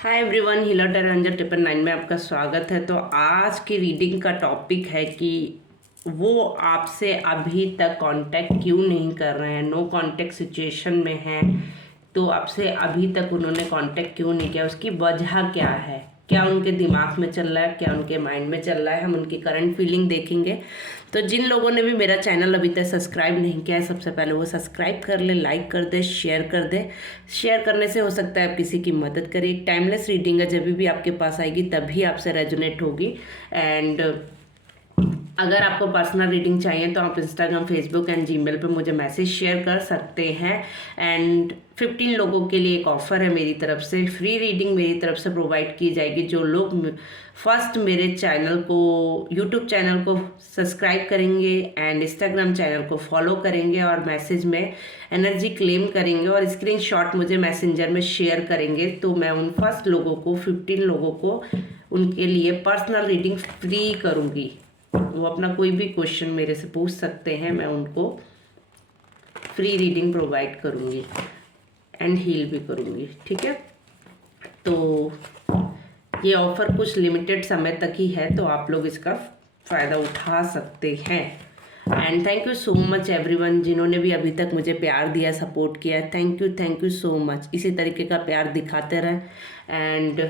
Hi everyone, healer टेरेंजर 999 में आपका स्वागत है। तो आज की रीडिंग का टॉपिक है कि वो आपसे अभी तक कांटेक्ट क्यों नहीं कर रहे हैं, नो कांटेक्ट सिचुएशन में हैं। तो आपसे अभी तक उन्होंने कांटेक्ट क्यों नहीं किया, उसकी वजह क्या है, क्या उनके दिमाग में चल रहा है, क्या उनके माइंड में चल रहा है, हम उनकी करंट फीलिंग देखेंगे। तो जिन लोगों ने भी मेरा चैनल अभी तक सब्सक्राइब नहीं किया है, सबसे पहले वो सब्सक्राइब कर ले, लाइक कर दे, शेयर कर दे। शेयर करने से हो सकता है आप किसी की मदद करें। एक टाइमलेस रीडिंग है, जब भी आपके पास आएगी तभी आपसे रेजोनेट होगी। एंड अगर आपको पर्सनल रीडिंग चाहिए तो आप इंस्टाग्राम, फेसबुक एंड जीमेल पे मुझे मैसेज शेयर कर सकते हैं। एंड 15 लोगों के लिए एक ऑफ़र है मेरी तरफ से, फ्री रीडिंग मेरी तरफ से प्रोवाइड की जाएगी। जो लोग फर्स्ट मेरे चैनल को, यूट्यूब चैनल को सब्सक्राइब करेंगे एंड इंस्टाग्राम चैनल को फॉलो करेंगे और मैसेज में एनर्जी क्लेम करेंगे और स्क्रीनशॉट मुझे मैसेंजर में शेयर करेंगे, तो मैं उन फर्स्ट लोगों को, 15 लोगों को, उनके लिए पर्सनल रीडिंग फ्री करूँगी। वो अपना कोई भी क्वेश्चन मेरे से पूछ सकते हैं, मैं उनको फ्री रीडिंग प्रोवाइड करूँगी एंड हील भी करूँगी। ठीक है, तो ये ऑफ़र कुछ लिमिटेड समय तक ही है, तो आप लोग इसका फ़ायदा उठा सकते हैं। And thank you so much everyone, जिन्होंने भी अभी तक मुझे प्यार दिया, सपोर्ट किया। Thank you so much. इसी तरीके का प्यार दिखाते रहें एंड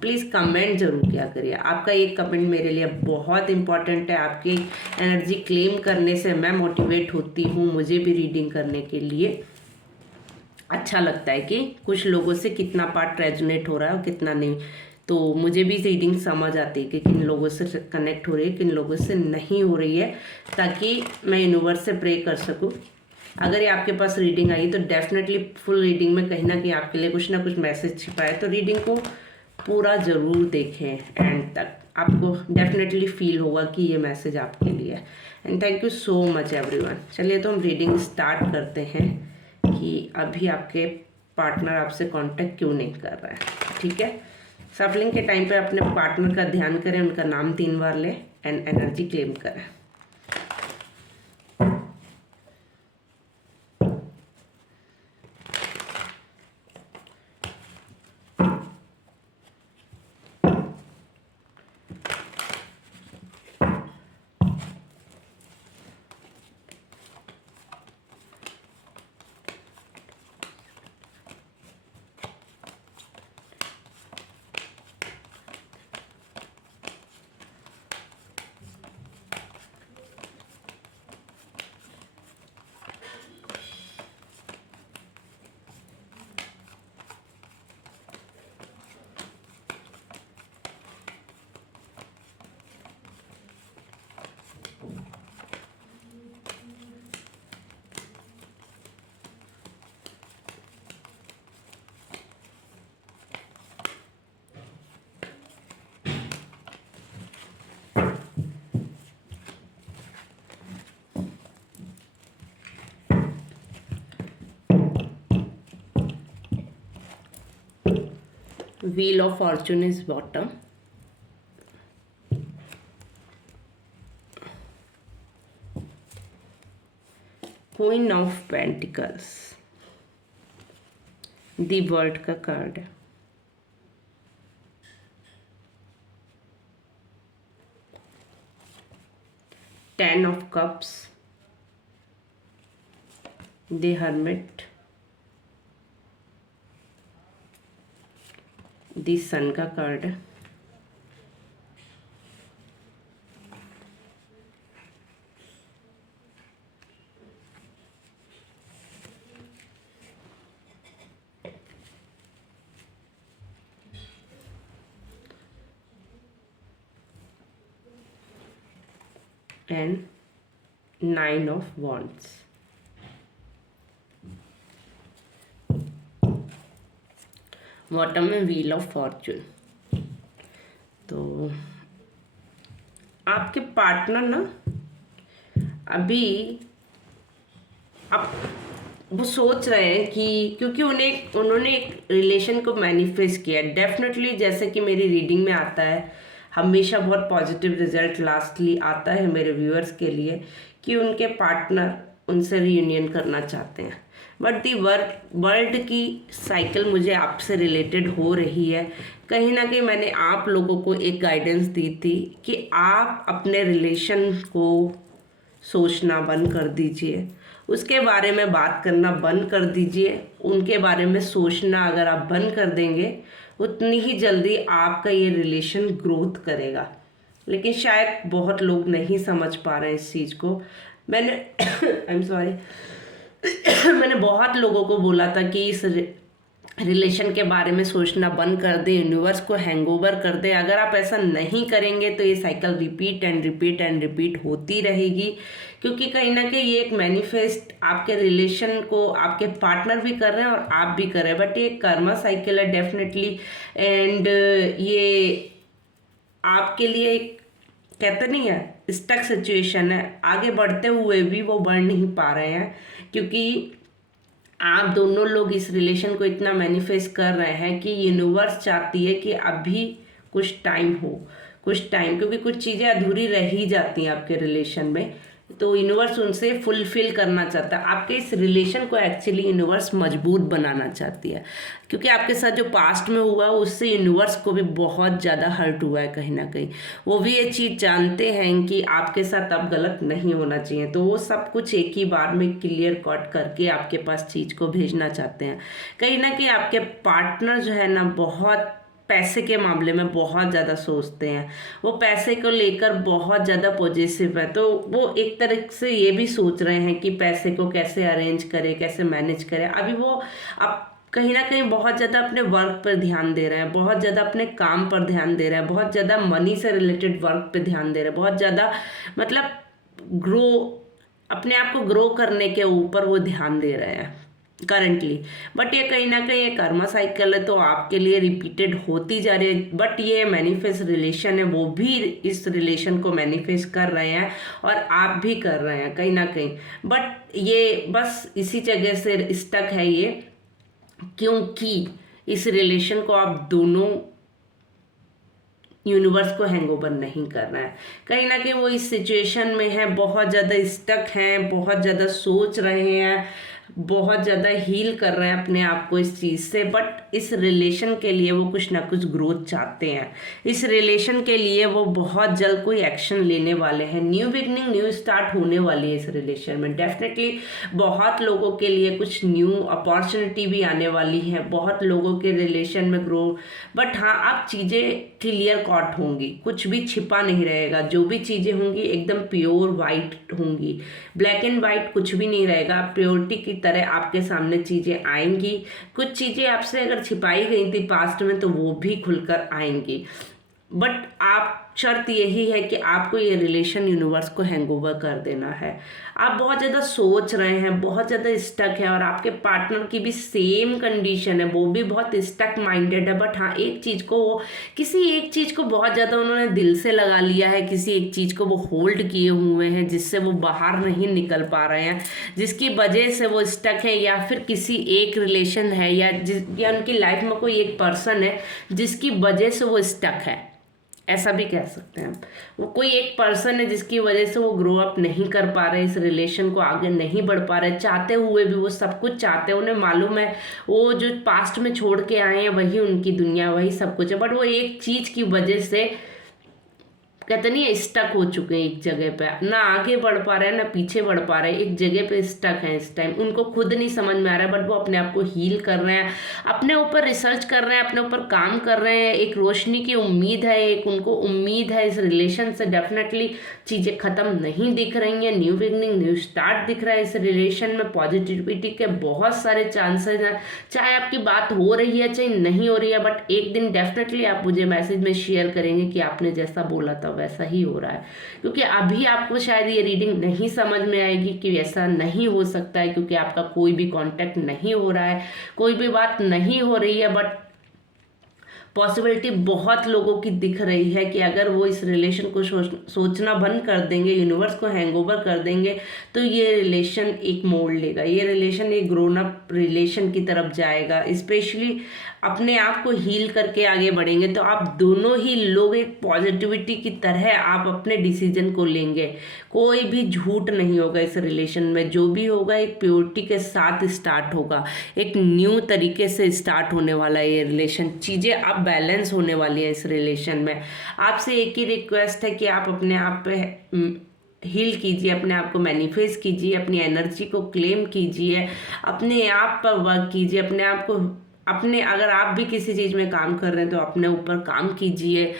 प्लीज़ कमेंट ज़रूर किया करिए। आपका एक कमेंट मेरे लिए बहुत इंपॉर्टेंट है। आपकी एनर्जी क्लेम करने से मैं मोटिवेट होती हूँ, मुझे भी रीडिंग करने के लिए अच्छा लगता है कि कुछ लोगों से कितना पार्ट रेजोनेट हो रहा है और कितना नहीं। तो मुझे भी रीडिंग समझ आती है कि किन लोगों से कनेक्ट हो रही है, किन लोगों से नहीं हो रही है, ताकि मैं यूनिवर्स से प्रे कर सकूं। अगर ये आपके पास रीडिंग आई तो डेफिनेटली फुल रीडिंग में कहीं ना कहीं आपके लिए कुछ ना कुछ मैसेज छिपा है, तो रीडिंग को पूरा ज़रूर देखें एंड तक, आपको डेफिनेटली फील होगा कि ये मैसेज आपके लिए है। And thank you so much everyone. चलिए तो हम रीडिंग स्टार्ट करते हैं कि अभी आपके पार्टनर आपसे कांटेक्ट क्यों नहीं कर रहा है। ठीक है, सफलिंग के टाइम पे अपने पार्टनर का ध्यान करें, उनका नाम 3 बार लें एंड एनर्जी क्लेम करें। Wheel of Fortune is bottom. Queen of Pentacles, The World का कार्ड है। Ten of Cups, The Hermit, दी सन का कार्ड है। And 9 of wands. बॉटम में व्हील ऑफ फॉर्चून। तो आपके पार्टनर ना अभी आप वो सोच रहे हैं कि, क्योंकि उन्होंने एक रिलेशन को मैनिफेस्ट किया डेफिनेटली, जैसे कि मेरी रीडिंग में आता है, हमेशा बहुत पॉजिटिव रिजल्ट लास्टली आता है मेरे व्यूअर्स के लिए, कि उनके पार्टनर उनसे रीयूनियन करना चाहते हैं। बट दी वर्ल्ड की साइकिल मुझे आपसे रिलेटेड हो रही है। कहीं ना कहीं मैंने आप लोगों को एक गाइडेंस दी थी कि आप अपने रिलेशन को सोचना बंद कर दीजिए, उसके बारे में बात करना बंद कर दीजिए। उनके बारे में सोचना अगर आप बंद कर देंगे उतनी ही जल्दी आपका ये रिलेशन ग्रोथ करेगा। लेकिन शायद बहुत लोग नहीं समझ पा रहे हैं इस चीज़ को। मैंने आई एम सॉरी मैंने बहुत लोगों को बोला था कि इस रिलेशन के बारे में सोचना बंद कर दे, यूनिवर्स को हैंगओवर कर दे। अगर आप ऐसा नहीं करेंगे तो ये cycle repeat and repeat and repeat होती रहेगी, क्योंकि कहीं ना कहीं ये एक मैनिफेस्ट आपके रिलेशन को आपके पार्टनर भी कर रहे हैं और आप भी कर रहे हैं। बट ये कर्मा साइकिल है डेफिनेटली, एंड ये आपके लिए एक कहते नहीं है स्टक सिचुएशन है। आगे बढ़ते हुए भी वो बढ़ नहीं पा रहे हैं, क्योंकि आप दोनों लोग इस रिलेशन को इतना मैनिफेस्ट कर रहे हैं कि यूनिवर्स चाहती है कि अभी कुछ टाइम हो, कुछ टाइम, क्योंकि कुछ चीज़ें अधूरी रह ही जाती हैं आपके रिलेशन में, तो यूनिवर्स उनसे फुलफिल करना चाहता है। आपके इस रिलेशन को एक्चुअली यूनिवर्स मजबूत बनाना चाहती है, क्योंकि आपके साथ जो पास्ट में हुआ उससे यूनिवर्स को भी बहुत ज़्यादा हर्ट हुआ है कहीं ना कहीं। वो भी ये चीज़ जानते हैं कि आपके साथ अब गलत नहीं होना चाहिए, तो वो सब कुछ एक ही बार में क्लियर कट करके आपके पास चीज़ को भेजना चाहते हैं। कहीं ना कहीं आपके पार्टनर जो है ना बहुत पैसे के मामले में बहुत ज़्यादा सोचते हैं, वो पैसे को लेकर बहुत ज़्यादा पॉजिटिव है। तो वो एक तरह से ये भी सोच रहे हैं कि पैसे को कैसे अरेंज करें, कैसे मैनेज करें। अभी वो अब कहीं ना कहीं बहुत ज़्यादा अपने वर्क पर ध्यान दे रहे हैं, बहुत ज़्यादा अपने काम पर ध्यान दे रहे हैं, बहुत ज़्यादा मनी से रिलेटेड वर्क पे ध्यान दे रहे हैं, बहुत ज़्यादा मतलब ग्रो अपने आप को ग्रो करने के ऊपर वो ध्यान दे रहे हैं करंटली। बट ये कहीं ना कहीं एक कर्मा साइकिल है, तो आपके लिए रिपीटेड होती जा रही है। बट ये मैनिफेस्ट रिलेशन है, वो भी इस रिलेशन को मैनिफेस्ट कर रहे हैं और आप भी कर रहे हैं कहीं ना कहीं। बट ये बस इसी जगह से स्टक है ये, क्योंकि इस रिलेशन को आप दोनों यूनिवर्स को हैंगओवर नहीं करना है। कहीं ना कहीं वो इस सिचुएशन में है, बहुत ज़्यादा स्टक हैं, बहुत ज़्यादा सोच रहे हैं, बहुत ज़्यादा हील कर रहे हैं अपने आप को इस चीज़ से। बट इस रिलेशन के लिए वो कुछ ना कुछ ग्रोथ चाहते हैं, इस रिलेशन के लिए वो बहुत जल्द कोई एक्शन लेने वाले हैं। न्यू बिगनिंग, न्यू स्टार्ट होने वाली है इस रिलेशन में। डेफिनेटली बहुत लोगों के लिए कुछ न्यू अपॉर्चुनिटी भी आने वाली है, बहुत लोगों के रिलेशन में ग्रो। बट हाँ, अब चीज़ें क्लियर कट होंगी, कुछ भी छिपा नहीं रहेगा, जो भी चीज़ें होंगी एकदम प्योर वाइट होंगी, ब्लैक एंड वाइट कुछ भी नहीं रहेगा। प्योरिटी की तरह आपके सामने चीज़ें आएंगी। कुछ चीज़ें आपसे अगर छिपाई गई थी पास्ट में तो वो भी खुलकर आएंगी। बट आप शर्त यही है कि आपको ये रिलेशन यूनिवर्स को हैंगओवर कर देना है। आप बहुत ज़्यादा सोच रहे हैं, बहुत ज़्यादा स्टक है, और आपके पार्टनर की भी सेम कंडीशन है, वो भी बहुत स्टक माइंडेड है। बट हाँ, एक चीज़ को वो किसी एक चीज़ को बहुत ज़्यादा उन्होंने दिल से लगा लिया है, किसी एक चीज़ को वो होल्ड किए हुए हैं जिससे वो बाहर नहीं निकल पा रहे हैं, जिसकी वजह से वो स्टक है। या फिर किसी एक रिलेशन है या उनकी लाइफ में कोई एक पर्सन है जिसकी वजह से वो स्टक है, ऐसा भी कह सकते हैं। वो कोई एक पर्सन है जिसकी वजह से वो ग्रो अप नहीं कर पा रहे, इस रिलेशन को आगे नहीं बढ़ पा रहे। चाहते हुए भी वो सब कुछ चाहते हैं, उन्हें मालूम है वो जो पास्ट में छोड़ के आए हैं वही उनकी दुनिया, वही सब कुछ है। बट वो एक चीज़ की वजह से कहते नहीं स्टक हो चुके हैं एक जगह पे, ना आगे बढ़ पा रहे हैं ना पीछे बढ़ पा रहे हैं, एक जगह पे स्टक हैं इस टाइम। उनको खुद नहीं समझ में आ रहा है, बट वो अपने आप को हील कर रहे हैं, अपने ऊपर रिसर्च कर रहे हैं, अपने ऊपर काम कर रहे हैं। एक रोशनी की उम्मीद है, एक उनको उम्मीद है इस रिलेशन से। डेफिनेटली चीज़ें ख़त्म नहीं दिख रही हैं, न्यू बिगनिंग, न्यू स्टार्ट दिख रहा है इस रिलेशन में। पॉजिटिविटी के बहुत सारे चांसेस हैं, चाहे आपकी बात हो रही है चाहे नहीं हो रही है, बट एक दिन डेफिनेटली आप मुझे मैसेज में शेयर करेंगे कि आपने जैसा बोला था वैसा ही हो रहा है। क्योंकि अभी आपको शायद ये रीडिंग नहीं समझ में आएगी कि ऐसा नहीं हो सकता है, क्योंकि आपका कोई भी कांटेक्ट नहीं हो रहा है, कोई भी बात नहीं हो रही है। बट पॉसिबिलिटी बहुत लोगों की दिख रही है कि अगर वो इस रिलेशन को सोचना बंद कर देंगे, यूनिवर्स को हैंगओवर कर देंगे, तो ये रिलेशन एक मोड़ लेगा, ये रिलेशन एक ग्रोन अप रिलेशन की तरफ जाएगा। स्पेशली अपने आप को हील करके आगे बढ़ेंगे, तो आप दोनों ही लोग एक पॉजिटिविटी की तरह आप अपने डिसीजन को लेंगे। कोई भी झूठ नहीं होगा इस रिलेशन में, जो भी होगा एक प्योरिटी के साथ स्टार्ट होगा, एक न्यू तरीके से स्टार्ट होने वाला है ये रिलेशन। चीज़ें अब बैलेंस होने वाली है इस रिलेशन में। आपसे एक ही रिक्वेस्ट है कि आप अपने आप पे हील कीजिए, अपने आप को मैनिफेस्ट कीजिए, अपनी एनर्जी को क्लेम कीजिए, अपने आप पर वर्क कीजिए, अपने आप को अगर आप भी किसी चीज़ में काम कर रहे हैं तो अपने ऊपर काम कीजिए।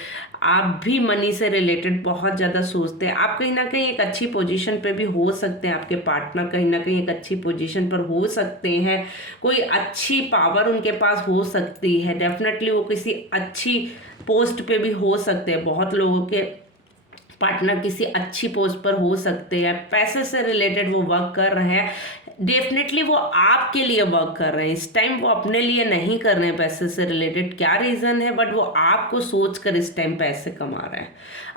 आप भी मनी से रिलेटेड बहुत ज़्यादा सोचते हैं, आप कहीं ना कहीं एक अच्छी पोजीशन पे भी हो सकते हैं, आपके पार्टनर कहीं ना कहीं एक अच्छी पोजीशन पर हो सकते हैं, कोई अच्छी पावर उनके पास हो सकती है, डेफिनेटली वो किसी अच्छी पोस्ट पे भी हो सकते हैं। बहुत लोगों के पार्टनर किसी अच्छी पोस्ट पर हो सकते हैं, पैसे से रिलेटेड वो वर्क कर रहे हैं, डेफिनेटली वो आपके लिए वर्क कर रहे हैं इस टाइम, वो अपने लिए नहीं कर रहे हैं पैसे से रिलेटेड। क्या रीज़न है, बट वो आपको सोच कर इस टाइम पैसे कमा रहे हैं,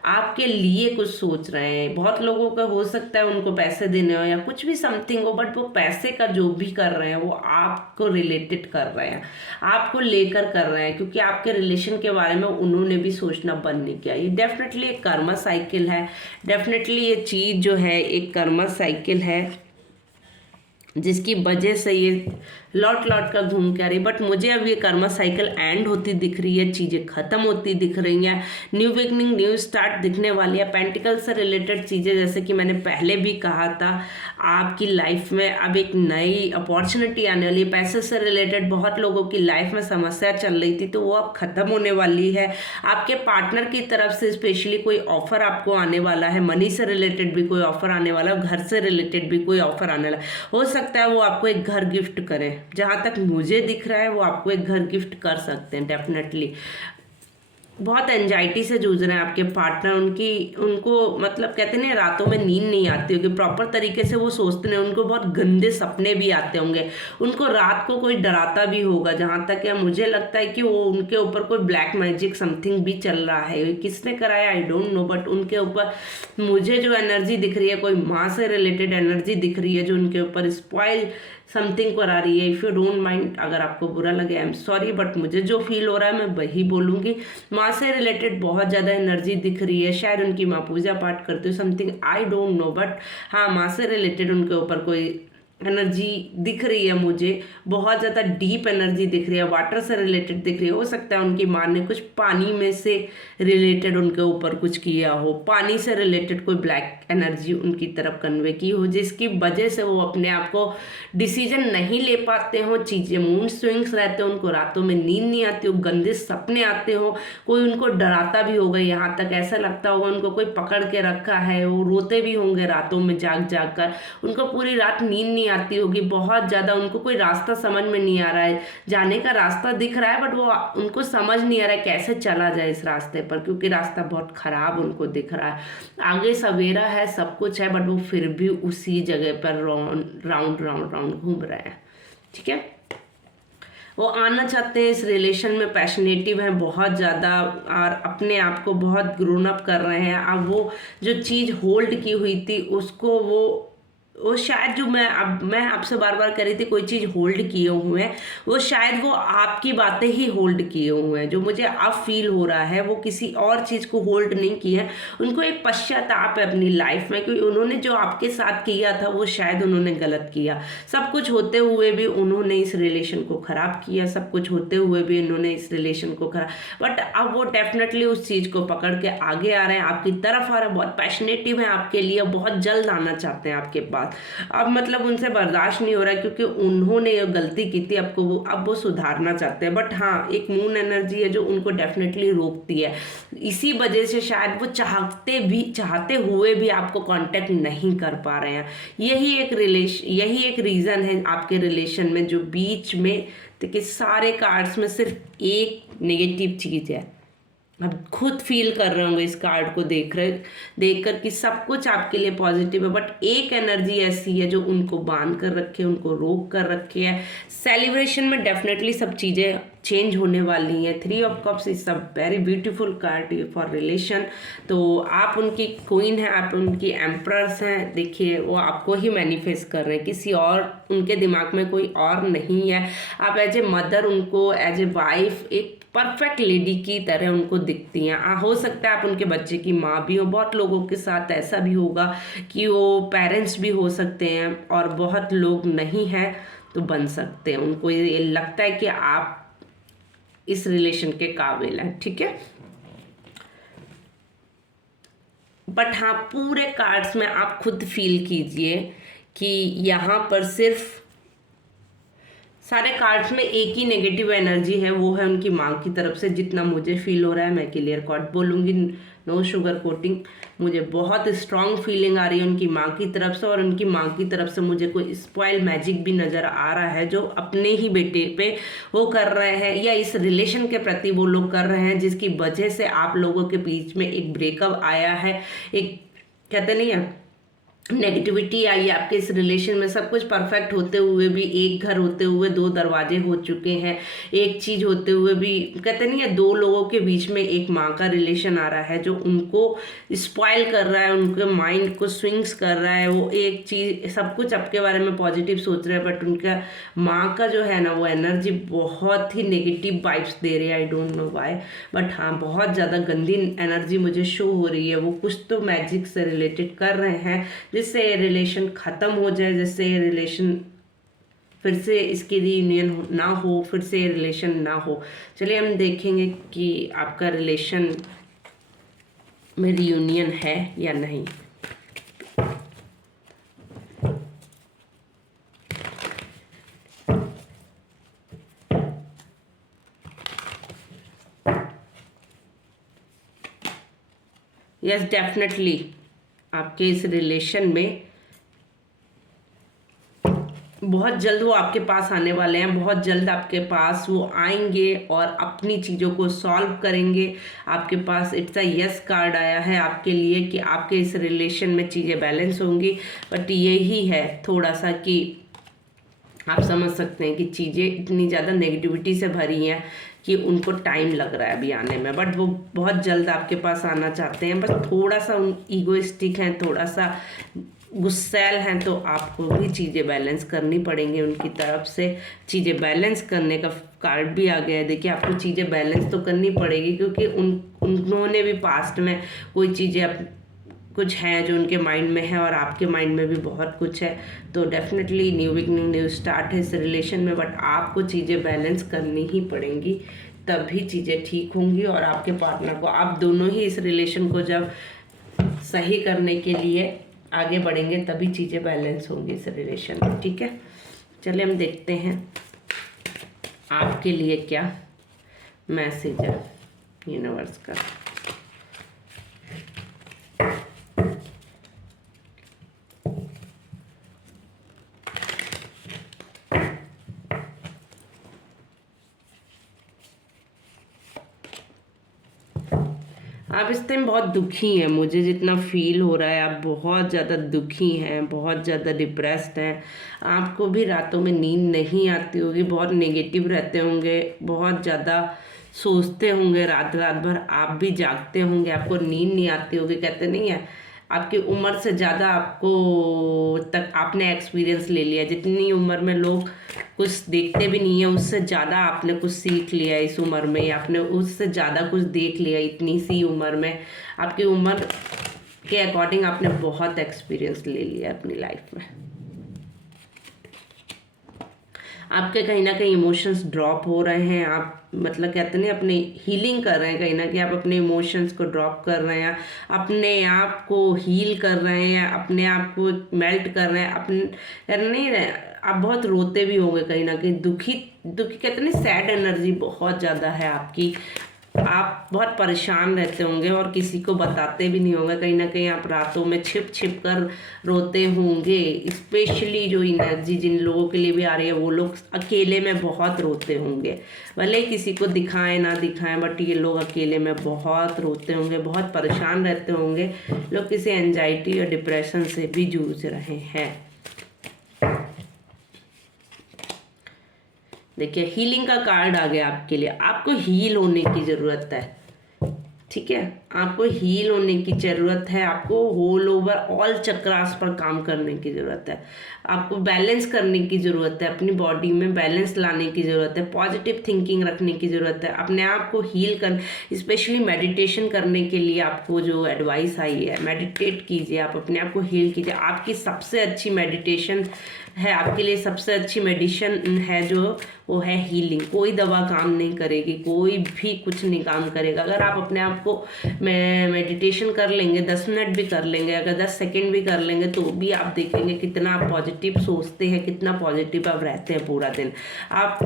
आपके लिए कुछ सोच रहे हैं। बहुत लोगों का हो सकता है उनको पैसे देने हो या कुछ भी समथिंग हो, बट वो पैसे का जो भी कर रहे हैं वो आपको रिलेटेड कर रहे हैं, आपको लेकर कर रहे हैं, क्योंकि आपके रिलेशन के बारे में उन्होंने भी सोचना बंद नहीं किया। ये डेफिनेटली एक कर्मा साइकिल है, डेफिनेटली ये चीज़ जो है एक कर्मा साइकिल है, जिसकी वजह से ये लौट लौट कर घूम के आ रही। बट मुझे अब ये कर्मा साइकिल एंड होती दिख रही है, चीज़ें ख़त्म होती दिख रही हैं, न्यू बिगनिंग न्यू स्टार्ट दिखने वाली है। पेंटिकल से रिलेटेड चीज़ें, जैसे कि मैंने पहले भी कहा था, आपकी लाइफ में अब एक नई अपॉर्चुनिटी आने वाली है। पैसे से रिलेटेड बहुत लोगों की लाइफ में समस्या चल रही थी, तो वो अब ख़त्म होने वाली है। आपके पार्टनर की तरफ से स्पेशली कोई ऑफर आपको आने वाला है, मनी से रिलेटेड भी कोई ऑफर आने वाला है, घर से रिलेटेड भी कोई ऑफर आने वाला है। हो सकता है वो आपको एक घर गिफ्ट करें, जहाँ तक मुझे दिख रहा है वो आपको एक घर गिफ्ट कर सकते हैं डेफिनेटली। बहुत एंजाइटी से जूझ रहे हैं आपके पार्टनर, उनको मतलब कहते हैं रातों में नींद नहीं आती होगी प्रॉपर तरीके से, वो सोचते हैं, उनको बहुत गंदे सपने भी आते होंगे, उनको रात को कोई डराता भी होगा। जहाँ तक है मुझे लगता है कि वो उनके ऊपर कोई ब्लैक मैजिक समथिंग भी चल रहा है, किसने कराया आई डोंट नो, बट उनके ऊपर मुझे जो एनर्जी दिख रही है, कोई माँ से रिलेटेड एनर्जी दिख रही है जो उनके ऊपर स्पॉइल समथिंग करा रही है। इफ़ यू डोंट माइंड, अगर आपको बुरा लगे आई एम सॉरी, बट मुझे जो फील हो रहा है मैं वही बोलूँगी। माँ से रिलेटेड बहुत ज़्यादा एनर्जी दिख रही है, शायद उनकी माँ पूजा पाठ करती हो something, I don't know, but हाँ माँ से रिलेटेड उनके ऊपर कोई एनर्जी दिख रही है मुझे, बहुत ज़्यादा डीप एनर्जी दिख रही है, वाटर से रिलेटेड दिख रही है। हो सकता है उनकी माँ ने कुछ पानी में से रिलेटेड उनके ऊपर कुछ किया हो, पानी से रिलेटेड कोई ब्लैक एनर्जी उनकी तरफ कन्वे की हो, जिसकी वजह से वो अपने आप को डिसीजन नहीं ले पाते हो, चीज़ें मूड स्विंग्स रहते हो, उनको रातों में नींद नहीं आती हो, गंदे सपने आते हो, कोई उनको डराता भी होगा, यहाँ तक ऐसा लगता होगा उनको कोई पकड़ के रखा है, वो रोते भी होंगे रातों में जाग जाग कर, उनको पूरी रात नींद नहीं आती होगी बहुत ज़्यादा, उनको कोई रास्ता समझ में नहीं आ रहा है, जाने का रास्ता दिख रहा है बट वो उनको समझ नहीं आ रहा है कैसे चला जाए इस रास्ते पर, क्योंकि रास्ता बहुत ख़राब उनको दिख रहा है, आगे सवेरा है सब कुछ है, बट वो फिर भी उसी जगह पर राउंड राउंड राउंड घूम रहे हैं। ठीक है, वो आना चाहते हैं इस रिलेशन में, पैशनेटिव हैं बहुत ज़्यादा और अपने आप को बहुत ग्रोन अप कर रहे हैं। अब वो जो चीज़ होल्ड की हुई थी उसको वो शायद जो मैं आपसे बार बार कह रही थी, कोई चीज़ होल्ड किए हुए हैं, वो शायद वो आपकी बातें ही होल्ड किए हुए हैं। जो मुझे अब फील हो रहा है वो किसी और चीज़ को होल्ड नहीं किया है, उनको एक पश्चाताप है अपनी लाइफ में, क्योंकि उन्होंने जो आपके साथ किया था वो शायद उन्होंने गलत किया। सब कुछ होते हुए भी उन्होंने इस रिलेशन को ख़राब किया, सब कुछ होते हुए भी उन्होंने इस रिलेशन को ख़राब, बट अब वो डेफिनेटली उस चीज़ को पकड़ के आगे आ रहे हैं, आपकी तरफ आ रहे हैं, बहुत पैशनेटिव है आपके लिए, बहुत जल्द आना चाहते हैं आपके पास। अब मतलब उनसे बर्दाश्त नहीं हो रहा है क्योंकि उन्होंने ये गलती की थी, अब वो सुधारना चाहते हैं, बट हाँ एक मून एनर्जी है जो उनको डेफिनेटली रोकती है। इसी वजह से शायद वो चाहते हुए भी आपको कांटेक्ट नहीं कर पा रहे हैं। यही एक रीज़न है आपके रिलेशन में, जो बीच में देखिए सारे कार्ड्स में सिर्फ एक नेगेटिव चीज़ है। आप खुद फील कर रहे होंगे इस कार्ड को देखकर कि सब कुछ आपके लिए पॉजिटिव है, बट एक एनर्जी ऐसी है जो उनको बांध कर रखे, उनको रोक कर रखे है। सेलिब्रेशन में डेफिनेटली सब चीज़ें चेंज होने वाली हैं। 3 of cups is a very beautiful card for relation. तो आप उनकी क्वीन हैं, आप उनकी एम्प्रस हैं। देखिए वो आपको ही मैनिफेस्ट कर रहे हैं, किसी और उनके दिमाग में कोई और नहीं है। आप एज ए मदर उनको, एज ए वाइफ एक परफेक्ट लेडी की तरह उनको दिखती हैं। हो सकता है आप उनके बच्चे की माँ भी हो। बहुत लोगों के साथ ऐसा भी होगा कि वो पेरेंट्स भी हो सकते हैं, और बहुत लोग नहीं हैं तो बन सकते हैं। उनको ये लगता है कि आप इस रिलेशन के काबिल हैं, ठीक है। बट हाँ, पूरे कार्ड्स में आप खुद फील कीजिए कि यहाँ पर सिर्फ सारे कार्ड्स में एक ही नेगेटिव एनर्जी है, वो है उनकी माँ की तरफ से। जितना मुझे फील हो रहा है, मैं क्लियर कट बोलूँगी, नो शुगर कोटिंग। मुझे बहुत स्ट्रांग फीलिंग आ रही है उनकी माँ की तरफ से, और उनकी माँ की तरफ से मुझे कोई स्पॉइल मैजिक भी नज़र आ रहा है जो अपने ही बेटे पे वो कर रहे हैं, या इस रिलेशन के प्रति वो लोग कर रहे हैं, जिसकी वजह से आप लोगों के बीच में एक ब्रेकअप आया है। एक कहते नहीं है, नेगेटिविटी आई है आपके इस रिलेशन में। सब कुछ परफेक्ट होते हुए भी, एक घर होते हुए 2 दरवाजे हो चुके हैं, एक चीज होते हुए भी, कहते नहीं है, 2 लोगों के बीच में एक माँ का रिलेशन आ रहा है जो उनको स्पॉइल कर रहा है, उनके माइंड को स्विंग्स कर रहा है। वो एक चीज, सब कुछ आपके बारे में पॉजिटिव सोच रहे हैं, बट उनका माँ का जो है ना, वो एनर्जी बहुत ही नेगेटिव वाइब्स दे रही है। I don't know why, but हाँ, बहुत ज़्यादा गंदी एनर्जी मुझे शो हो रही है। वो कुछ तो मैजिक से रिलेटेड कर रहे हैं, जिससे रिलेशन ख़त्म हो जाए, जिससे रिलेशन फिर से इसकी रीयूनियन ना हो, फिर से रिलेशन ना हो। चलिए हम देखेंगे कि आपका रिलेशन में रीयूनियन है या नहीं। यस, डेफिनेटली आपके इस रिलेशन में बहुत जल्द वो आपके पास आने वाले हैं। बहुत जल्द आपके पास वो आएंगे और अपनी चीज़ों को सॉल्व करेंगे। आपके पास इट्स अ यस कार्ड आया है आपके लिए कि आपके इस रिलेशन में चीज़ें बैलेंस होंगी। बट यही है थोड़ा सा कि आप समझ सकते हैं कि चीज़ें इतनी ज़्यादा नेगेटिविटी से भरी हैं कि उनको टाइम लग रहा है अभी आने में, बट वो बहुत जल्द आपके पास आना चाहते हैं। बस थोड़ा सा ईगोइस्टिक हैं, थोड़ा सा गुस्सैल हैं, तो आपको भी चीज़ें बैलेंस करनी पड़ेंगी उनकी तरफ से। चीज़ें बैलेंस करने का कार्ड भी आ गया है। देखिए, आपको चीज़ें बैलेंस तो करनी पड़ेगी, क्योंकि उन्होंने भी पास्ट में कोई चीज़ें कुछ हैं जो उनके माइंड में है, और आपके माइंड में भी बहुत कुछ है। तो definitely new beginning, new start है इस रिलेशन में, बट आपको चीज़ें बैलेंस करनी ही पड़ेंगी, तभी चीज़ें ठीक होंगी। और आपके पार्टनर को, आप दोनों ही इस रिलेशन को जब सही करने के लिए आगे बढ़ेंगे, तभी चीज़ें बैलेंस होंगी इस रिलेशन में, ठीक है। चलिए हम देखते हैं आपके लिए क्या मैसेज है यूनिवर्स का। आप इस टाइम बहुत दुखी हैं, मुझे जितना फील हो रहा है आप बहुत ज़्यादा दुखी हैं, बहुत ज़्यादा डिप्रेस्ड हैं। आपको भी रातों में नींद नहीं आती होगी, बहुत नेगेटिव रहते होंगे, बहुत ज़्यादा सोचते होंगे, रात रात भर आप भी जागते होंगे, आपको नींद नहीं आती होगी। कहते नहीं है, आपकी उम्र से ज़्यादा आपको तक आपने एक्सपीरियंस ले लिया। जितनी उम्र में लोग कुछ देखते भी नहीं है, उससे ज़्यादा आपने कुछ सीख लिया इस उम्र में, या आपने उससे ज़्यादा कुछ देख लिया इतनी सी उम्र में। आपकी उम्र के अकॉर्डिंग आपने बहुत एक्सपीरियंस ले लिया अपनी लाइफ में। आपके कहीं ना कहीं इमोशंस ड्रॉप हो रहे हैं। आप मतलब कहते नहीं, अपने हीलिंग कर रहे हैं, कहीं ना कहीं आप अपने इमोशंस को ड्रॉप कर रहे हैं, अपने आप को हील कर रहे हैं, अपने आप को मेल्ट कर रहे हैं। अपने नहीं रहे, आप बहुत रोते भी होंगे कहीं ना कहीं, दुखी दुखी कहते नहीं, सैड एनर्जी बहुत ज़्यादा है आपकी। आप बहुत परेशान रहते होंगे और किसी को बताते भी नहीं होंगे। कहीं ना कहीं आप रातों में छिप छिप कर रोते होंगे। स्पेशली जो एनर्जी जिन लोगों के लिए भी आ रही है, वो लोग अकेले में बहुत रोते होंगे। भले किसी को दिखाएं ना दिखाएं, बट ये लोग अकेले में बहुत रोते होंगे, बहुत परेशान रहते होंगे। लोग किसी एंजाइटी और डिप्रेशन से भी जूझ रहे हैं। देखिए हीलिंग का कार्ड आ गया आपके लिए। आपको हील होने की ज़रूरत है, ठीक है, आपको हील होने की ज़रूरत है। आपको होल ओवर ऑल चक्रास पर काम करने की ज़रूरत है। आपको बैलेंस करने की ज़रूरत है, अपनी बॉडी में बैलेंस लाने की ज़रूरत है, पॉजिटिव थिंकिंग रखने की ज़रूरत है, अपने आप को हील कर, स्पेशली मेडिटेशन करने के लिए आपको जो एडवाइस आई है, मेडिटेट कीजिए, आप अपने आप को हील कीजिए। आपकी सबसे अच्छी मेडिटेशन है, आपके लिए सबसे अच्छी मेडिसिन है जो वो है हीलिंग। कोई दवा काम नहीं करेगी, कोई भी कुछ नहीं काम करेगा। अगर आप अपने आप को मेडिटेशन कर लेंगे, 10 मिनट भी कर लेंगे, अगर 10 सेकेंड भी कर लेंगे, तो भी आप देखेंगे कितना आप पॉजिटिव सोचते हैं, कितना पॉजिटिव आप रहते हैं पूरा दिन। आप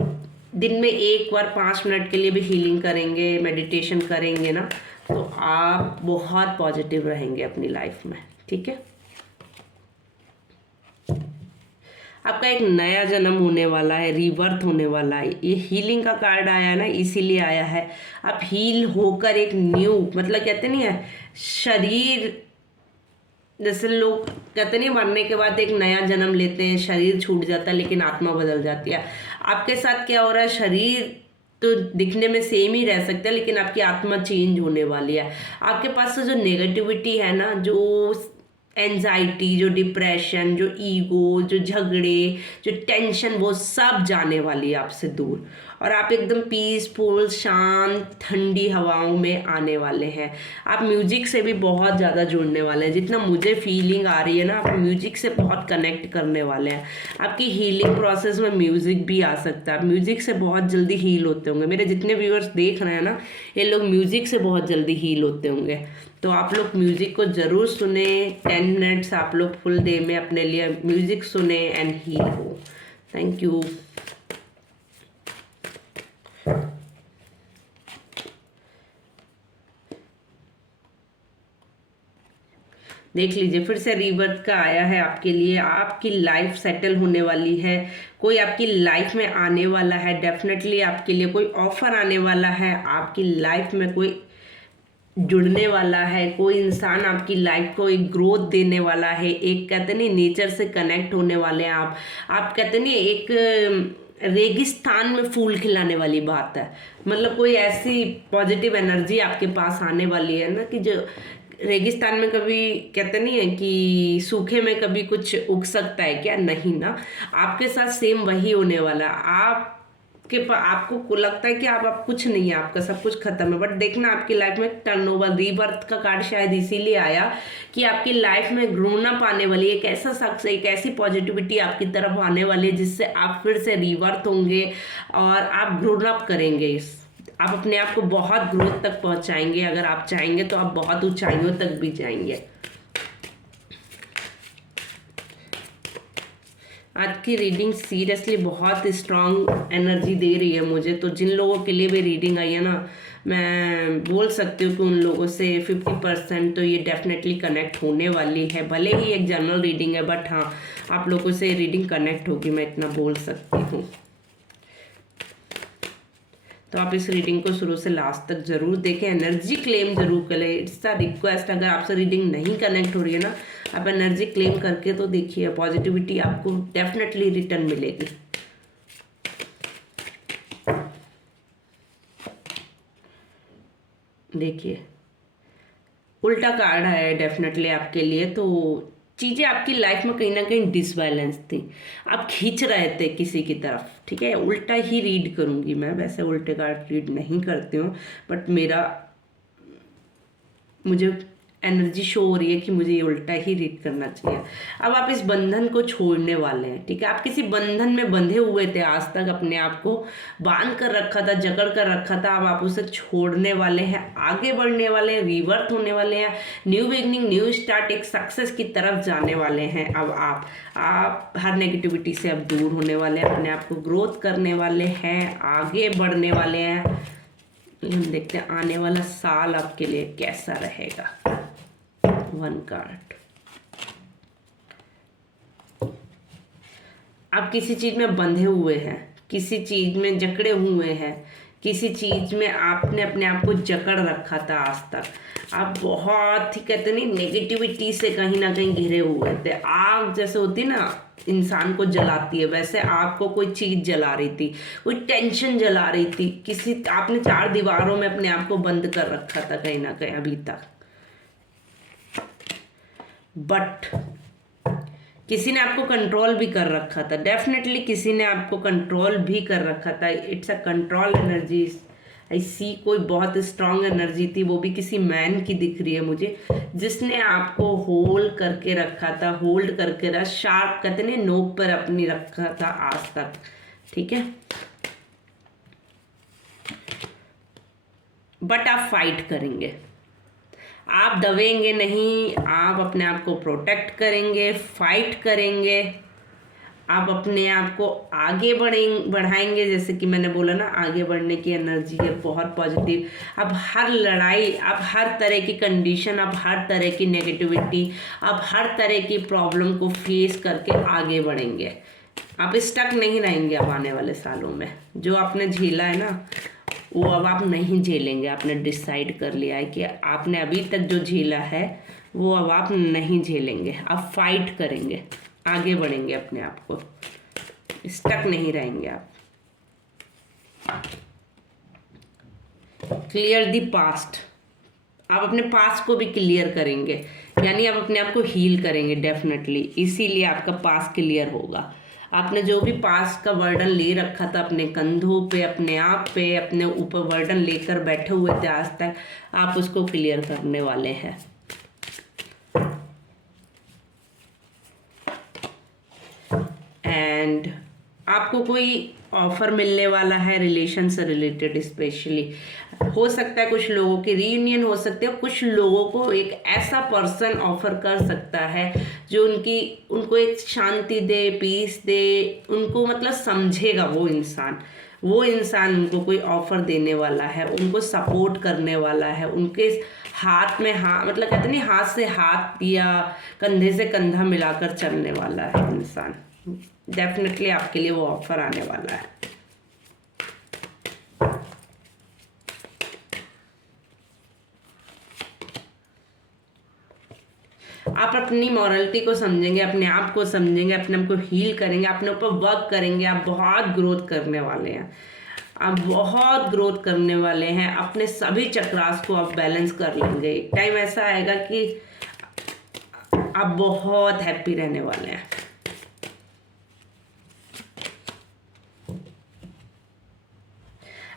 दिन में एक बार 5 मिनट के लिए भी हीलिंग करेंगे, मेडिटेशन करेंगे ना, तो आप बहुत पॉजिटिव रहेंगे अपनी लाइफ में, ठीक है। आपका एक नया जन्म होने वाला है, रीबर्थ होने वाला है। ये हीलिंग का कार्ड आया ना, इसीलिए आया है। आप हील होकर एक न्यू, मतलब कहते नहीं है शरीर, जैसे लोग कहते नहीं मरने के बाद एक नया जन्म लेते हैं, शरीर छूट जाता है लेकिन आत्मा बदल जाती है। आपके साथ क्या हो रहा है, शरीर तो दिखने में सेम ही रह सकता है लेकिन आपकी आत्मा चेंज होने वाली है। आपके पास से जो नेगेटिविटी है ना, जो एंजाइटी, जो डिप्रेशन, जो ईगो, जो झगड़े, जो टेंशन, वो सब जाने वाली है आपसे दूर। और आप एकदम पीसफुल, शांत, ठंडी हवाओं में आने वाले हैं। आप म्यूजिक से भी बहुत ज़्यादा जुड़ने वाले हैं। जितना मुझे फीलिंग आ रही है ना, आप म्यूजिक से बहुत कनेक्ट करने वाले हैं। आपकी हीलिंग प्रोसेस में म्यूजिक भी आ सकता है। आप म्यूजिक से बहुत जल्दी हील होते होंगे। मेरे जितने व्यूअर्स देख रहे हैं ना, ये लोग म्यूजिक से बहुत जल्दी हील होते होंगे। तो आप लोग म्यूज़िक को ज़रूर सुने। 10 मिनट्स आप लोग फुल डे में अपने लिए म्यूज़िक सुने एंड हील हो। Thank you. देख लीजिए फिर से रीबर्थ का आया है आपके लिए। आपकी लाइफ सेटल होने वाली है, कोई आपकी लाइफ में आने वाला है, डेफिनेटली आपके लिए कोई ऑफर आने वाला है, आपकी लाइफ में कोई जुड़ने वाला है, कोई इंसान आपकी लाइफ को एक ग्रोथ देने वाला है। एक कहते नहीं नेचर से कनेक्ट होने वाले हैं आप कहते नहीं एक रेगिस्तान में फूल खिलाने वाली बात है। मतलब कोई ऐसी पॉजिटिव एनर्जी आपके पास आने वाली है ना, कि जो रेगिस्तान में कभी कहते नहीं है कि सूखे में कभी कुछ उग सकता है क्या, नहीं ना। आपके साथ सेम वही होने वाला। आपको लगता है कि आप कुछ नहीं है, आपका सब कुछ खत्म है, बट देखना आपकी लाइफ में टर्नओवर, रीबर्थ का कार्ड शायद इसीलिए आया कि आपकी लाइफ में ग्रोन अप आने वाली, एक ऐसा शख्स, एक ऐसी पॉजिटिविटी आपकी तरफ आने वाली है जिससे आप फिर से रीबर्थ होंगे और आप ग्रोन अप करेंगे। आप अपने आप को बहुत ग्रोथ तक पहुंचाएंगे। अगर आप चाहेंगे तो आप बहुत ऊंचाइयों तक भी जाएंगे। आज की रीडिंग सीरियसली बहुत स्ट्रांग एनर्जी दे रही है मुझे। तो जिन लोगों के लिए भी रीडिंग आई है ना, मैं बोल सकती हूँ कि उन लोगों से 50% तो ये डेफिनेटली कनेक्ट होने वाली है। भले ही एक जनरल रीडिंग है, बट हाँ, आप लोगों से रीडिंग कनेक्ट होगी, मैं इतना बोल सकती हूँ। तो आप इस रीडिंग को शुरू से लास्ट तक जरूर देखें, एनर्जी क्लेम जरूर करें। It's a request. अगर आपसे रीडिंग नहीं कनेक्ट हो रही है ना, आप एनर्जी क्लेम करके तो देखिए, पॉजिटिविटी आपको डेफिनेटली रिटर्न मिलेगी। देखिए उल्टा कार्ड है डेफिनेटली आपके लिए। तो चीज़ें आपकी लाइफ में कहीं ना कहीं डिसबैलेंस थी, आप खींच रहे थे किसी की तरफ, ठीक है। उल्टा ही रीड करूंगी मैं, वैसे उल्टे कार्ड रीड नहीं करती हूँ, बट मुझे एनर्जी शो हो रही है कि मुझे ये उल्टा ही रीड करना चाहिए। अब आप इस बंधन को छोड़ने वाले हैं, ठीक है। आप किसी बंधन में बंधे हुए थे, आज तक अपने आप को बांध कर रखा था, जकड़ कर रखा था। अब आप उसे छोड़ने वाले हैं, आगे बढ़ने वाले हैं, रिवर्ट होने वाले हैं, न्यू बिगनिंग, न्यू स्टार्ट, एक सक्सेस की तरफ जाने वाले हैं। अब आप हर नेगेटिविटी से अब दूर होने वाले हैं, अपने आप को ग्रोथ करने वाले हैं, आगे बढ़ने वाले हैं। हम देखते हैं आने वाला साल आपके लिए कैसा रहेगा। 1 कार्ड। आप किसी चीज में बंधे हुए हैं, किसी चीज में जकड़े हुए हैं, किसी चीज में आपने अपने आप को जकड़ रखा था आज तक। आप बहुत ही कहते नहीं नेगेटिविटी से कहीं ना कहीं घिरे हुए थे। आग जैसे होती ना, इंसान को जलाती है, वैसे आपको कोई चीज़ जला रही थी, कोई टेंशन जला रही थी, किसी आपने 4 दीवारों में अपने आप को बंद कर रखा था कहीं ना कहीं अभी तक। बट किसी ने आपको कंट्रोल भी कर रखा था, डेफिनेटली किसी ने आपको कंट्रोल भी कर रखा था। It's a control energy. I see कोई बहुत स्ट्रांग एनर्जी थी, वो भी किसी मैन की दिख रही है मुझे, जिसने आपको होल्ड करके रखा था, होल्ड करके रखा, शार्प कहते नहीं, नोक पर अपनी रखा था आज तक। ठीक है, बट आप फाइट करेंगे, आप दबेंगे नहीं, आप अपने आप को प्रोटेक्ट करेंगे, फाइट करेंगे, आप अपने आप को आगे बढ़ाएंगे। जैसे कि मैंने बोला ना, आगे बढ़ने की एनर्जी है बहुत पॉजिटिव। आप हर लड़ाई, आप हर तरह की कंडीशन, आप हर तरह की नेगेटिविटी, आप हर तरह की प्रॉब्लम को फेस करके आगे बढ़ेंगे। आप स्टक नहीं रहेंगे अब आने वाले सालों में। जो आपने झेला है ना, वो अब आप नहीं झेलेंगे। आपने डिसाइड कर लिया है कि आपने अभी तक जो झेला है वो अब आप नहीं झेलेंगे। आप फाइट करेंगे, आगे बढ़ेंगे, अपने आप को स्टक नहीं रहेंगे आप। क्लियर द पास्ट, आप अपने पास्ट को भी क्लियर करेंगे, यानी आप अपने आप को हील करेंगे डेफिनेटली, इसीलिए आपका पास्ट क्लियर होगा। आपने जो भी पास्ट का बर्डन ले रखा था अपने कंधों पे, अपने आप पे, अपने ऊपर बर्डन लेकर बैठे हुए थे आज तक, आप उसको क्लियर करने वाले हैं। एंड आपको कोई ऑफर मिलने वाला है रिलेशन से रिलेटेड, स्पेशली हो सकता है कुछ लोगों के रीयूनियन हो सकते हैं, कुछ लोगों को एक ऐसा पर्सन ऑफर कर सकता है जो उनको एक शांति दे, पीस दे, उनको मतलब समझेगा। वो इंसान उनको कोई ऑफर देने वाला है, उनको सपोर्ट करने वाला है, उनके हाथ में हाथ, मतलब कहते नहीं, हाथ से हाथ या कंधे से कंधा मिलाकर चलने वाला है इंसान। डेफिनेटली आपके लिए वो ऑफर आने वाला है। आप अपनी मॉरलिटी को समझेंगे, अपने आप को समझेंगे, अपने आप को हील करेंगे, अपने ऊपर वर्क करेंगे। आप बहुत ग्रोथ करने वाले हैं, आप बहुत ग्रोथ करने वाले हैं। अपने सभी चक्रास को आप बैलेंस कर लेंगे। एक टाइम ऐसा आएगा कि आप बहुत हैप्पी रहने वाले हैं।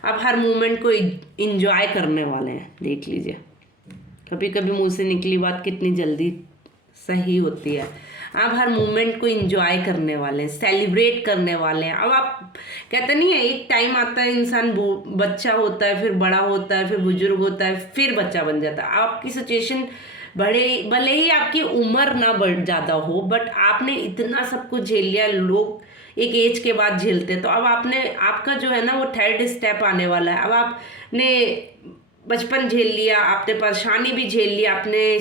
आप हर मोमेंट को इंजॉय करने वाले हैं। देख लीजिए, कभी कभी मुंह से निकली बात कितनी जल्दी सही होती है। आप हर मोमेंट को इंजॉय करने वाले हैं, सेलिब्रेट करने वाले हैं। अब आप कहते नहीं है, एक टाइम आता है इंसान बच्चा होता है, फिर बड़ा होता है, फिर बुजुर्ग होता है, फिर बच्चा बन जाता है। आपकी सिचुएशन भले ही आपकी उम्र ना बढ़ ज़्यादा हो, बट आपने इतना सब कुछ झेल लिया। लोग एक एज के बाद झेलते, तो अब आपका जो है ना वो 3rd स्टेप आने वाला है। अब आपने बचपन झेल लिया, आपने परेशानी भी झेल लिया, आपने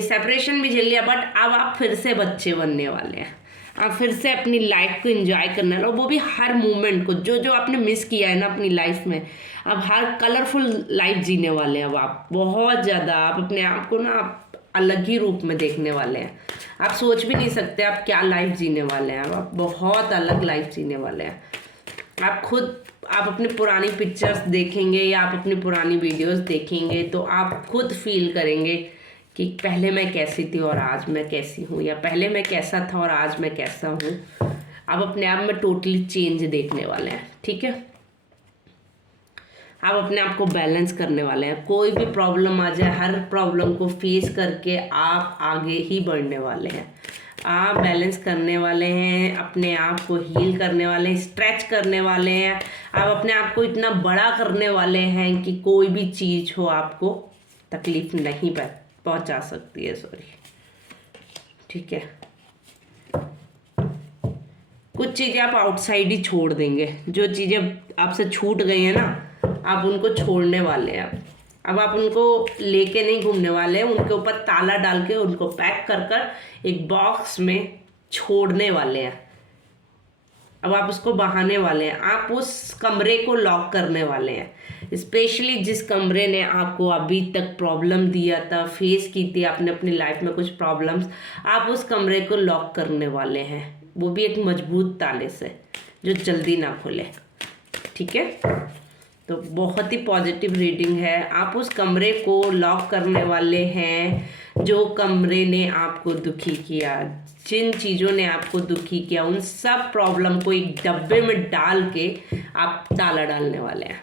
सेपरेशन भी झेल लिया, बट अब आप फिर से बच्चे बनने वाले हैं। आप फिर से अपनी लाइफ को एंजॉय करने वाले, वो भी हर मोमेंट को, जो जो आपने मिस किया है ना अपनी लाइफ में। अब हर कलरफुल लाइफ जीने वाले हैं। अब आप बहुत ज़्यादा, आप अपने आप को ना आप अलग ही रूप में देखने वाले हैं। आप सोच भी नहीं सकते आप क्या लाइफ जीने वाले हैं। अब आप बहुत अलग लाइफ जीने वाले हैं। आप अपनी पुरानी पिक्चर्स देखेंगे या आप अपनी पुरानी वीडियोस देखेंगे, तो आप खुद फील करेंगे कि पहले मैं कैसी थी और आज मैं कैसी हूँ, या पहले मैं कैसा था और आज मैं कैसा हूँ। आप अपने आप में टोटली चेंज देखने वाले हैं। ठीक है, आप अपने आप को बैलेंस करने वाले हैं। कोई भी प्रॉब्लम आ जाए, हर प्रॉब्लम को फेस करके आप आगे ही बढ़ने वाले हैं। आप बैलेंस करने वाले हैं, अपने आप को हील करने वाले हैं, स्ट्रेच करने वाले हैं। आप अपने आप को इतना बड़ा करने वाले हैं कि कोई भी चीज़ हो आपको तकलीफ नहीं पहुंचा सकती है। सॉरी, ठीक है। कुछ चीज़ें आप आउटसाइड ही छोड़ देंगे। जो चीज़ें आपसे छूट गई हैं ना, आप उनको छोड़ने वाले हैं। अब आप उनको लेके नहीं घूमने वाले हैं, उनके ऊपर ताला डाल के उनको पैक कर एक बॉक्स में छोड़ने वाले हैं। अब आप उसको बहाने वाले हैं, आप उस कमरे को लॉक करने वाले हैं। स्पेशली जिस कमरे ने आपको अभी तक प्रॉब्लम दिया था, फेस की थी आपने अपनी लाइफ में कुछ प्रॉब्लम्स, आप उस कमरे को लॉक करने वाले हैं, वो भी एक मजबूत ताले से जो जल्दी ना खुले। ठीक है, तो बहुत ही पॉजिटिव रीडिंग है। आप उस कमरे को लॉक करने वाले हैं जो कमरे ने आपको दुखी किया, जिन चीज़ों ने आपको दुखी किया, उन सब प्रॉब्लम को एक डब्बे में डाल के आप ताला डालने वाले हैं।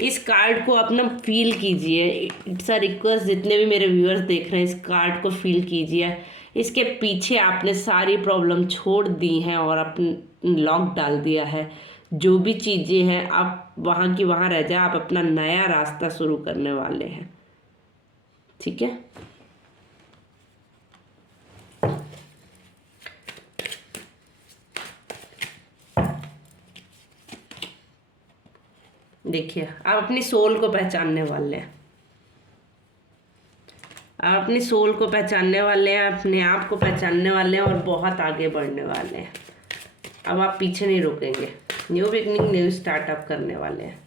इस कार्ड को आप ना फील कीजिए। इट्स अ रिक्वेस्ट, जितने भी मेरे व्यूअर्स देख रहे हैं, इस कार्ड को फील कीजिए। इसके पीछे आपने सारी प्रॉब्लम छोड़ दी हैं और अपने लॉक डाल दिया है। जो भी चीज़ें हैं आप वहाँ की वहाँ रह जाए, आप अपना नया रास्ता शुरू करने वाले हैं। ठीक है, देखिए आप अपनी सोल को पहचानने वाले हैं। आप अपनी सोल को पहचानने वाले हैं, अपने आप को पहचानने वाले हैं और बहुत आगे बढ़ने वाले हैं। अब आप पीछे नहीं रुकेंगे। न्यू बिगनिंग, न्यू स्टार्टअप करने वाले हैं।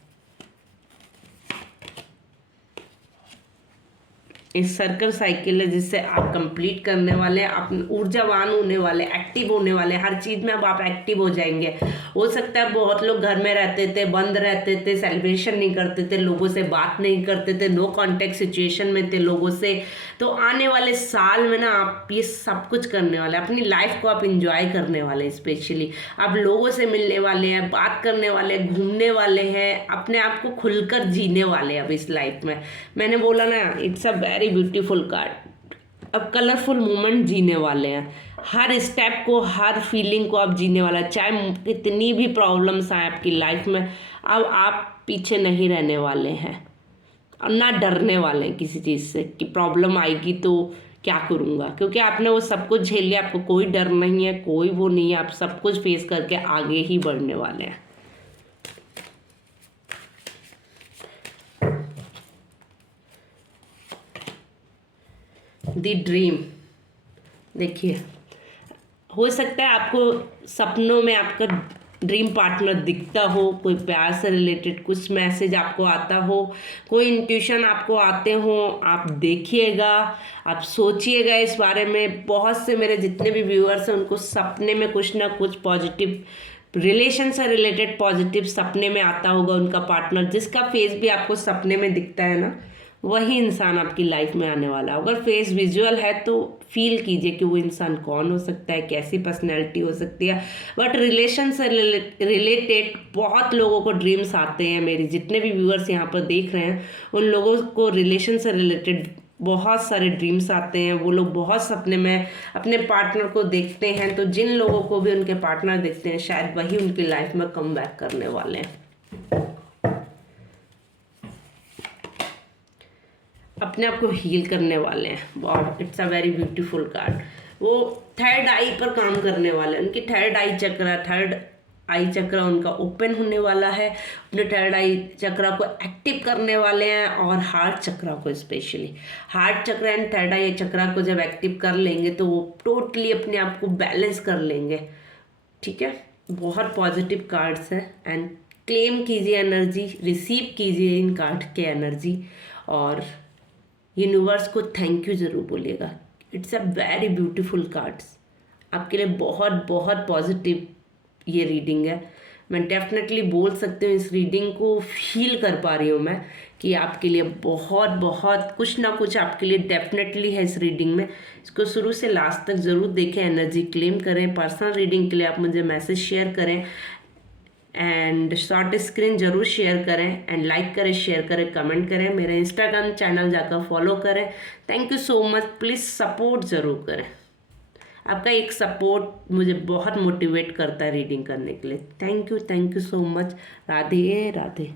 इस सर्कल साइकिल है जिससे आप कंप्लीट करने वाले हैं। आप ऊर्जावान होने वाले, एक्टिव होने वाले, हर चीज़ में अब आप एक्टिव हो जाएंगे। हो सकता है बहुत लोग घर में रहते थे, बंद रहते थे, सेलिब्रेशन नहीं करते थे, लोगों से बात नहीं करते थे, नो कांटेक्ट सिचुएशन में थे लोगों से। तो आने वाले साल में ना आप ये सब कुछ करने वाले हैं। अपनी लाइफ को आप इंजॉय करने वाले हैं। स्पेशली आप लोगों से मिलने वाले हैं, बात करने वाले हैं, घूमने वाले हैं, अपने आप को खुलकर जीने वाले हैं अब इस लाइफ में। मैंने बोला ना, it's a very beautiful card. अब कलरफुल मोमेंट जीने वाले हैं। हर स्टेप को, हर फीलिंग को आप जीने वाला है। चाहे कितनी भी प्रॉब्लम्स आए आपकी लाइफ में, अब आप पीछे नहीं रहने वाले हैं और ना डरने वाले हैं किसी चीज़ से कि प्रॉब्लम आएगी तो क्या करूँगा, क्योंकि आपने वो सब कुछ झेल लिया। आपको कोई डर नहीं है, कोई वो नहीं है। आप सब कुछ फेस करके आगे ही बढ़ने वाले हैं। द ड्रीम, देखिए हो सकता है आपको सपनों में आपका ड्रीम पार्टनर दिखता हो, कोई प्यार से रिलेटेड कुछ मैसेज आपको आता हो, कोई इंट्यूशन आपको आते हो। आप देखिएगा, आप सोचिएगा इस बारे में। बहुत से मेरे जितने भी व्यूअर्स हैं उनको सपने में कुछ ना कुछ पॉजिटिव रिलेशन से रिलेटेड पॉजिटिव सपने में आता होगा उनका पार्टनर। जिसका फेस भी आपको सपने में दिखता है ना, वही इंसान आपकी लाइफ में आने वाला है। अगर फेस विजुअल है तो फील कीजिए कि वो इंसान कौन हो सकता है, कैसी पर्सनैलिटी हो सकती है। बट रिलेशन से रिलेटेड बहुत लोगों को ड्रीम्स आते हैं। मेरे जितने भी व्यूअर्स यहाँ पर देख रहे हैं उन लोगों को रिलेशन से रिलेटेड बहुत सारे ड्रीम्स आते हैं। वो लोग बहुत सपने में अपने पार्टनर को देखते हैं। तो जिन लोगों को भी उनके पार्टनर देखते हैं, शायद वही उनकी लाइफ में कम बैक करने वाले हैं, अपने आप को हील करने वाले हैं। वाह, it's a very beautiful card. वो थर्ड आई पर काम करने वाले हैं। उनकी थर्ड आई चक्र उनका ओपन होने वाला है। अपने थर्ड आई चक्र को एक्टिव करने वाले हैं और हार्ट चक्र को, स्पेशली हार्ट चक्र एंड थर्ड आई चक्र को जब एक्टिव कर लेंगे तो वो टोटली अपने आप को बैलेंस कर लेंगे। ठीक है, बहुत पॉजिटिव कार्ड्स हैं। एंड क्लेम कीजिए एनर्जी, रिसीव कीजिए इन कार्ड के एनर्जी और यूनिवर्स को थैंक यू ज़रूर बोलिएगा। It's a very beautiful cards. आपके लिए बहुत बहुत पॉजिटिव ये रीडिंग है। मैं डेफिनेटली बोल सकती हूँ, इस रीडिंग को फील कर पा रही हूँ मैं कि आपके लिए बहुत बहुत कुछ ना कुछ आपके लिए डेफिनेटली है इस रीडिंग में। इसको शुरू से लास्ट तक ज़रूर देखें, एनर्जी क्लेम करें। पर्सनल रीडिंग के लिए आप मुझे मैसेज शेयर करें एंड शॉर्ट स्क्रीन जरूर शेयर करें एंड लाइक करें, शेयर करें, कमेंट करें। मेरे इंस्टाग्राम चैनल जाकर फॉलो करें। Thank you so much. Please support ज़रूर करें। आपका एक सपोर्ट मुझे बहुत मोटिवेट करता है रीडिंग करने के लिए। Thank you so much. Radhe Radhe.